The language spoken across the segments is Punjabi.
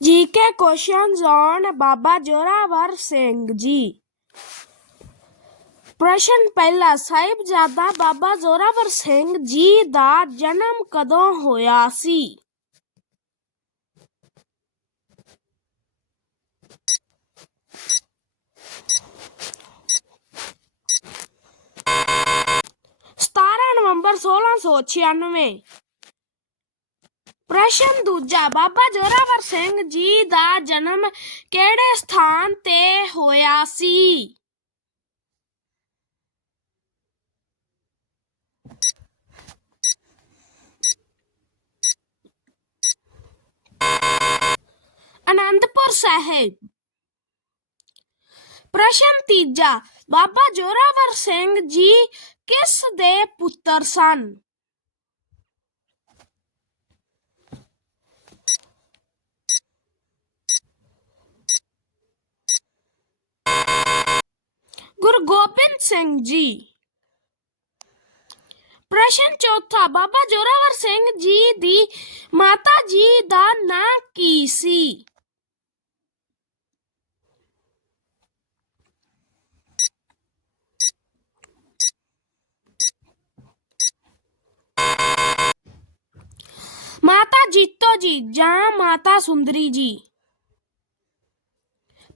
GK questions on Baba Zorawar Singh ji. ਪ੍ਰਸ਼ਨ ਪਹਿਲਾ, ਸਾਹਿਬਜ਼ਾਦਾ ਬਾਬਾ ਜ਼ੋਰਾਵਰ ਸਿੰਘ ਜੀ ਦਾ ਜਨਮ ਕਦੋਂ ਹੋਇਆ ਸੀ? ਸਤਾਰਾਂ ਨਵੰਬਰ 1696 ਪ੍ਰਸ਼ਨ ਦੂਜਾ, ਬਾਬਾ ਜ਼ੋਰਾਵਰ ਸਿੰਘ ਜੀ ਦਾ ਜਨਮ ਕਿਹੜੇ ਸਥਾਨ ਤੇ ਹੋਇਆ ਸੀ? ਅਨੰਦਪੁਰ ਸਾਹਿਬ। ਪ੍ਰਸ਼ਨ ਤੀਜਾ, ਬਾਬਾ ਜ਼ੋਰਾਵਰ ਸਿੰਘ ਜੀ ਕਿਸ ਦੇ ਪੁੱਤਰ ਸਨ? ਗੁਰੂ ਗੋਬਿੰਦ ਸਿੰਘ ਜੀ। ਪ੍ਰਸ਼ਨ ਚੌਥਾ, ਬਾਬਾ ਜ਼ੋਰਾਵਰ ਸਿੰਘ ਜੀ ਦੀ ਮਾਤਾ ਜੀ ਦਾ ਨਾਂ ਕੀ ਸੀ? ਮਾਤਾ ਜੀਤੋ ਜੀ ਜਾਂ ਮਾਤਾ ਸੁੰਦਰੀ ਜੀ।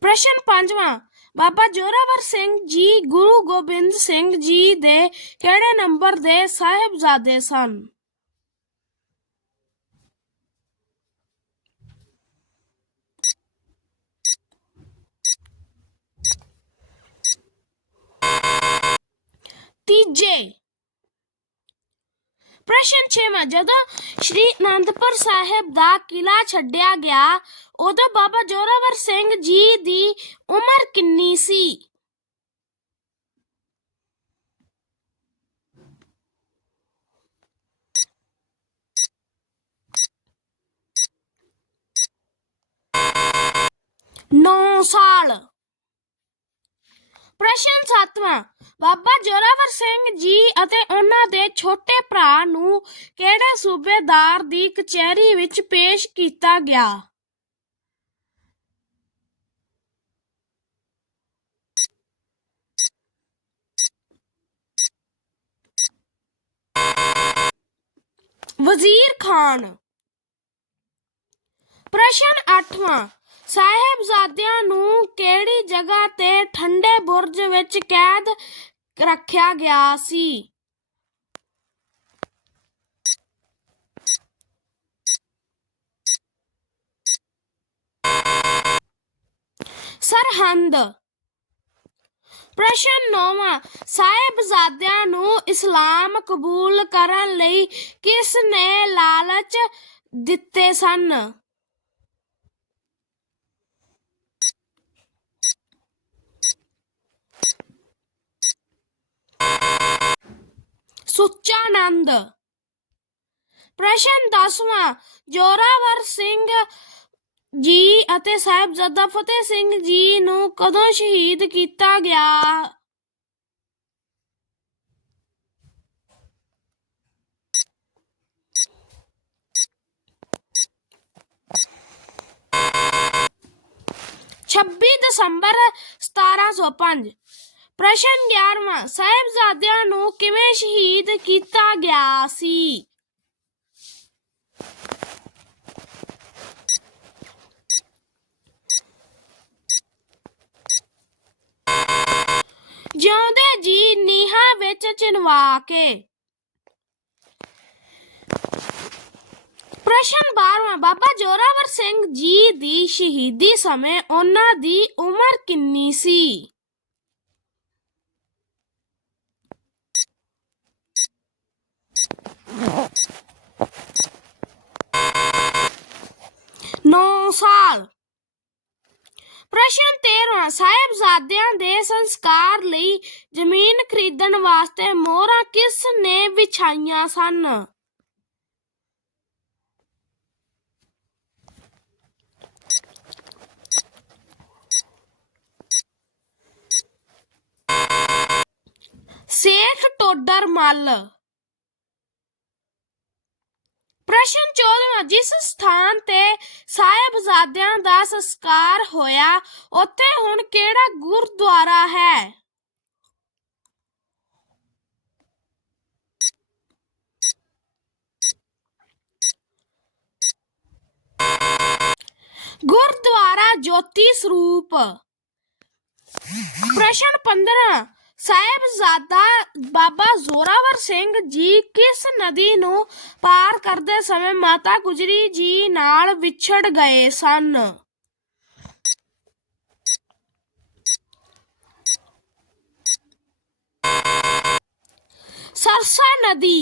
ਪ੍ਰਸ਼ਨ ਪੰਜਵਾਂ ਬਾਬਾ ਜੋਰਾਵਰ ਸਿੰਘ ਜੀ, ਗੁਰੂ ਗੋਬਿੰਦ ਸਿੰਘ ਜੀ ਦੇ ਕਿਹੜੇ ਨੰਬਰ ਦੇ ਸਾਹਿਬਜ਼ਾਦੇ ਸਨ? ਤੀਜੇ ਪ੍ਰਸ਼ਨ ਛੇਵਾਂ, ਜਦੋਂ ਸ਼੍ਰੀ ਅਨੰਦਪੁਰ ਸਾਹਿਬ ਦਾ ਕਿਲਾ ਛੱਡਿਆ ਗਿਆ, ਉਦੋਂ ਬਾਬਾ ਜੋਰਾਵਰ ਸਿੰਘ ਜੀ ਦੀ ਉਮਰ ਕਿੰਨੀ ਸੀ? ਨੌ ਸਾਲ। ਪ੍ਰਸ਼ਨ ਸੱਤਵਾਂ, ਬਾਬਾ ਜੋਰਾਵਰ ਸਿੰਘ ਜੀ ਅਤੇ ਉਹਨਾਂ ਦੇ ਛੋਟੇ ਭਰਾ ਨੂੰ ਕਿਹੜੇ ਸੂਬੇਦਾਰ ਦੀ ਕਚਹਿਰੀ ਵਿੱਚ ਪੇਸ਼ ਕੀਤਾ ਗਿਆ? ਵਜ਼ੀਰ ਖਾਨ। ਪ੍ਰਸ਼ਨ 8ਵਾਂ ਸਾਹਿਬਜ਼ਾਦਿਆਂ ਨੂੰ ਕਿਹੜੀ ਜਗ੍ਹਾ ਤੇ ਠੰਡੇ ਬੁਰਜ ਵਿੱਚ ਕੈਦ ਰੱਖਿਆ ਗਿਆ ਸੀ? ਸਰਹੰਦ। ਪ੍ਰਸ਼ਨ 9ਵਾਂ ਸਾਹਿਬਜ਼ਾਦਿਆਂ ਨੂੰ ਇਸਲਾਮ ਕਬੂਲ ਕਰਨ ਲਈ ਕਿਸ ਨੇ ਲਾਲਚ ਦਿੱਤੇ ਸਨ? ਸੁੱਚਾ ਆਨੰਦ ਪ੍ਰਸ਼ਨ 10ਵਾਂ ਜੋਰਾਵਰ ਸਿੰਘ ਜੀ ਅਤੇ ਸਾਹਿਬਜ਼ਾਦਾ ਫਤਿਹ ਸਿੰਘ ਜੀ ਨੂੰ ਕਦੋਂ ਸ਼ਹੀਦ ਕੀਤਾ ਗਿਆ? ਛੱਬੀ ਦਸੰਬਰ 1705 ਪ੍ਰਸ਼ਨ 11ਵਾਂ ਸਾਹਿਬਜ਼ਾਦਿਆਂ ਨੂੰ ਕਿਵੇਂ ਸ਼ਹੀਦ ਕੀਤਾ ਗਿਆ ਸੀ? ਜਿਉਂਦੇ ਜੀ ਨੀਹਾਂ ਵਿੱਚ ਚਿਨਵਾ ਕੇ। ਪ੍ਰਸ਼ਨ 12ਵਾਂ ਬਾਬਾ ਜੋਰਾਵਰ ਸਿੰਘ ਜੀ ਦੀ ਸ਼ਹੀਦੀ ਸਮੇਂ ਉਹਨਾਂ ਦੀ ਉਮਰ ਕਿੰਨੀ ਸੀ? ਨੌ ਸਾਲ। ਪ੍ਰਸ਼ਨ 13 ਸਾਹਿਬਜ਼ਾਦਿਆਂ ਦੇ ਸੰਸਕਾਰ ਲਈ ਜ਼ਮੀਨ ਖਰੀਦਣ ਵਾਸਤੇ ਮੋਹਰਾਂ ਕਿਸ ਨੇ ਵਿਛਾਈਆਂ ਸਨ? ਸੇਠ ਟੋਡਰ ਮੱਲ ਪ੍ਰਸ਼ਨ 14 ਜਿਸ ਸਥਾਨ ਤੇ ਸਾਹਿਬਜ਼ਾਦਿਆਂ ਦਾ ਸੰਸਕਾਰ ਹੋਇਆ, ਉੱਥੇ ਹੁਣ ਕਿਹੜਾ ਗੁਰਦੁਆਰਾ ਹੈ? ਗੁਰਦੁਆਰਾ ਜੋਤੀ ਸਰੂਪ। ਪ੍ਰਸ਼ਨ 15 ਸਾਹਿਬਜ਼ਾਦਾ ਬਾਬਾ ਜ਼ੋਰਾਵਰ ਸਿੰਘ ਜੀ ਕਿਸ ਨਦੀ ਨੂੰ ਪਾਰ ਕਰਦੇ ਸਮੇਂ ਮਾਤਾ ਗੁਜਰੀ ਜੀ ਨਾਲ ਵਿਛੜ ਗਏ ਸਨ? ਸਰਸਾ ਨਦੀ